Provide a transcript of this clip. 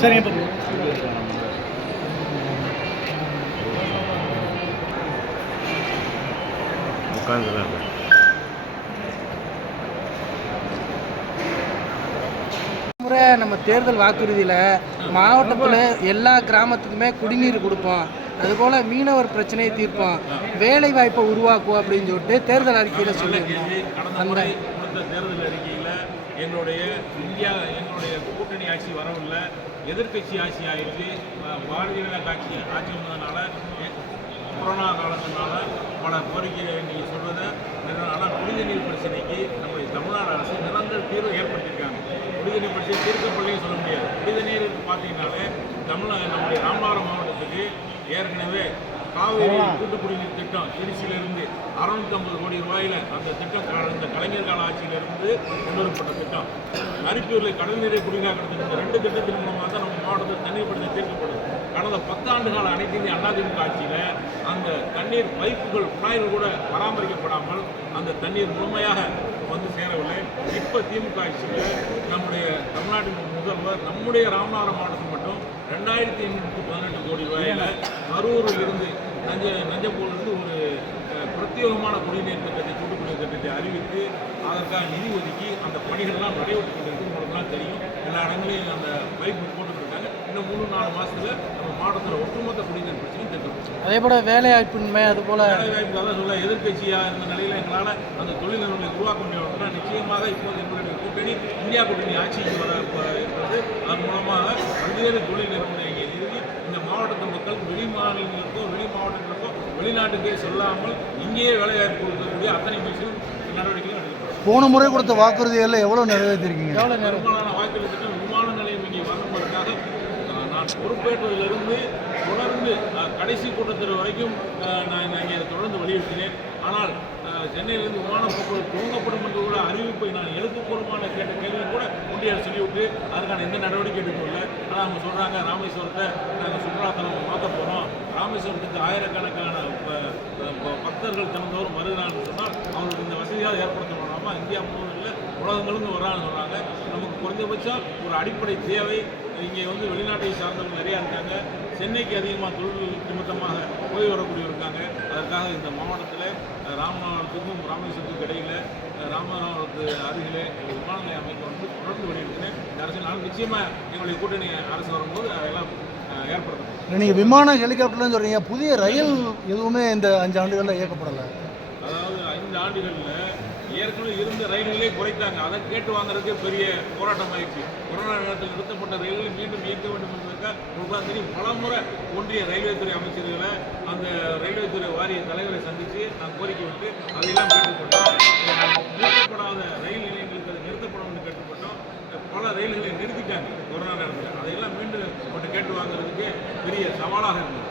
சரிங்க. முறை நம்ம தேர்தல் வாக்குறுதியில் மாவட்டத்தில் எல்லா கிராமத்துக்குமே குடிநீர் கொடுப்போம், அதுபோல் மீனவர் பிரச்சனையை தீர்ப்போம், வேலை வாய்ப்பை உருவாக்குவோம் அப்படின்னு சொல்லிட்டு தேர்தல் அறிக்கையில் சொல்லியிருந்தோம். அந்த கொடுத்த தேர்தல் அறிக்கையில் எங்களுடைய கூட்டணி ஆட்சி வரவில்லை, எதிர்கட்சி ஆட்சி ஆயிடுச்சு. பாரதிய ஜனதா ஆட்சி வந்ததுனால கொரோனா காலத்தினால பல கோரிக்கைகளை நீங்கள் சொல்வதை ஆனால் குடிநீர் பிரச்சனைக்கு நம்முடைய தமிழ்நாடு அரசு நிரந்தர தீர்வு ஏற்படுத்தியிருக்காங்க. குடிநீர் பிரச்சனை தீர்க்கப்படலையும் சொல்ல முடியாது. குடிநீர் பார்த்தீங்கன்னாலே நம்முடைய ராமநாதபுரம் மாவட்டத்துக்கு ஏற்கனவே காவிரி கூட்டு குடிநீர் திட்டம் திருச்சியிலிருந்து 650 கோடி ரூபாயில் அந்த திட்டம் இந்த கலைஞர் கால ஆட்சியிலிருந்து கொண்டு வரப்பட்ட திட்டம். அரிப்பூரில் கடல் நீரை குடிநீராக்கிறதுக்கு இந்த 2 திட்டத்தின் மூலமாக தான் நம்ம மாவட்டத்தில் தண்ணீர் பிரச்சனை தீர்க்கப்படுது. கடந்த 10 ஆண்டு கால அனைத்து இந்திய அண்ணா திமுக ஆட்சியில் அந்த தண்ணீர் பைப்புகள் குழாய்கள் கூட பராமரிக்கப்படாமல் அந்த தண்ணீர் முழுமையாக வந்து சேரவில்லை. இப்போ திமுக ஆட்சியில் நம்முடைய தமிழ்நாட்டின் முதல்வர் நம்முடைய ராமநாதபுரம் மாவட்டத்தில் மட்டும் 2818 கோடி ரூபாயில் கரூரிலிருந்து நஞ்சப்பூரிலிருந்து ஒரு பிரத்யேகமான குடிநீர் திட்டத்தை கூட்டு குடிநீர் திட்டத்தை அறிவித்து அதற்காக நிதி ஒதுக்கி அந்த பணிகள்லாம் நடைபெற்று கொண்டிருக்கு. உங்களுக்குலாம் தெரியும், எல்லா இடங்களையும் அந்த பைப்பு போட்டுருக்காங்க. இன்னும் 3-4 மாதத்தில் நம்ம மாவட்டத்தில் ஒட்டுமொத்த குடிநீர் பிரச்சனையும் திட்டப்படும். அதே போல் வேலைவாய்ப்பின்மை, அதுபோல் வேலைவாய்ப்பு தான் சொல்ல எதிர்கட்சியாக இருந்த நிலையில் எங்களால் அந்த தொழில் நிறுவனங்களை உருவாக்க முடியும். நிச்சயமாக இப்போது எங்களுடைய கூட்டணி இந்தியா கூட்டணி ஆட்சிக்கு வர இருக்கிறது. அதன் மூலமாக பல்வேறு தொழில் நிறுவனங்களை நிறுவி இந்த மாவட்டத்து மக்களுக்கு வெளி மாநிலங்களுக்கோ வெளி மாவட்டங்களுக்கோ வெளிநாட்டுக்கே சொல்லாமல் இங்கேயே வேலைவாய்ப்பு கொடுக்கக்கூடிய அத்தனை முயற்சியும் நடவடிக்கைகள் எடுக்கப்படும். போன முறை கொடுத்த வாக்குறுதிகளில் எவ்வளோ நிறைவேற்றிருக்கீங்க? பெரும்பாலான வாக்குறுதி திட்டம் விமான நிலையம் இங்கே வரணுங்கிறதுக்காக நான் பொறுப்பேற்றதிலிருந்து தொடர்ந்து கடைசி கூட்டத்தொடர் வரைக்கும் நான் இங்கே தொடர்ந்து வலியுறுத்தினேன். ஆனால் சென்னையிலிருந்து விமான போக்குவரத்து துவங்கப்படும் என்று கூட அறிவிப்பை நான் எழுத்துப்பூர்வமான கேட்ட கேள்வி கூட ஒன்றிய அரசு சொல்லிவிட்டு அதுக்கான எந்த நடவடிக்கை எடுக்கவில்லை. ஆனால் அவங்க சொல்கிறாங்க ராமேஸ்வரத்தை நாங்கள் சுற்றுலாத்தலம் மாற்ற போகிறோம், ராமேஸ்வரத்துக்கு ஆயிரக்கணக்கான பக்தர்கள் தினந்தோறும் வருகிறான்னு சொன்னால் அவங்களுக்கு இந்த வசதியாக ஏற்படுத்த முடியாமல் இந்தியா முழுவதும் உலகங்களும் வரான்னு சொல்கிறாங்க. நமக்கு குறைந்தபட்சம் ஒரு அடிப்படை தேவை. இங்கே வந்து வெளிநாட்டை சார்ந்தவங்க நிறையா இருக்காங்க. சென்னைக்கு அதிகமாக தொழில் நிமித்தமாக போய் வரக்கூடியவர் இருக்காங்க. அதற்காக இந்த மாவட்டத்தில் ராமநாதபுரத்துக்கும் ராமேஸ்வரத்துக்கும் இடையில் ராமநாதபுரத்து அருகிலே விமான நிலையம் அமைக்க வந்து தொடர்ந்து வெளியிடுகிறேன். இந்த அரசியல் நிச்சயமாக எங்களுடைய கூட்டணி அரசு வரும்போது அதெல்லாம் ஏற்படுத்தணும். நீங்கள் விமான ஹெலிகாப்டர்லாம் சொல்கிறீங்க, புதிய ரயில் எதுவுமே இந்த 5 ஆண்டுகளில் இயக்கப்படலை. அதாவது 5 ஆண்டுகளில் ஏற்கனவே இருந்த ரயில்களே குறைத்தாங்க. அதை கேட்டு வாங்குறதுக்கு பெரிய போராட்டம் ஆயிடுச்சு. கொரோனா நேரத்தில் நிறுத்தப்பட்ட ரயில்களை மீண்டும் இயக்க வேண்டும் என்பதற்காக உங்களுக்கு தெரியும் பல முறை ஒன்றிய ரயில்வே துறை அமைச்சர்களை அந்த ரயில்வே துறை வாரிய தலைவரை சந்தித்து நான் கோரிக்கை விட்டு அதையெல்லாம் கேட்டுக்கொண்டோம். நிறுத்தப்படாத ரயில் நிலையங்களுக்கு அது நிறுத்தப்படும் என்று கேட்டுக்கொண்டோம். பல ரயில்களை நிறுத்திட்டாங்க கொரோனா நேரத்தில். அதையெல்லாம் மீண்டும் கேட்டு வாங்குறதுக்கு பெரிய சவாலாக இருந்தது.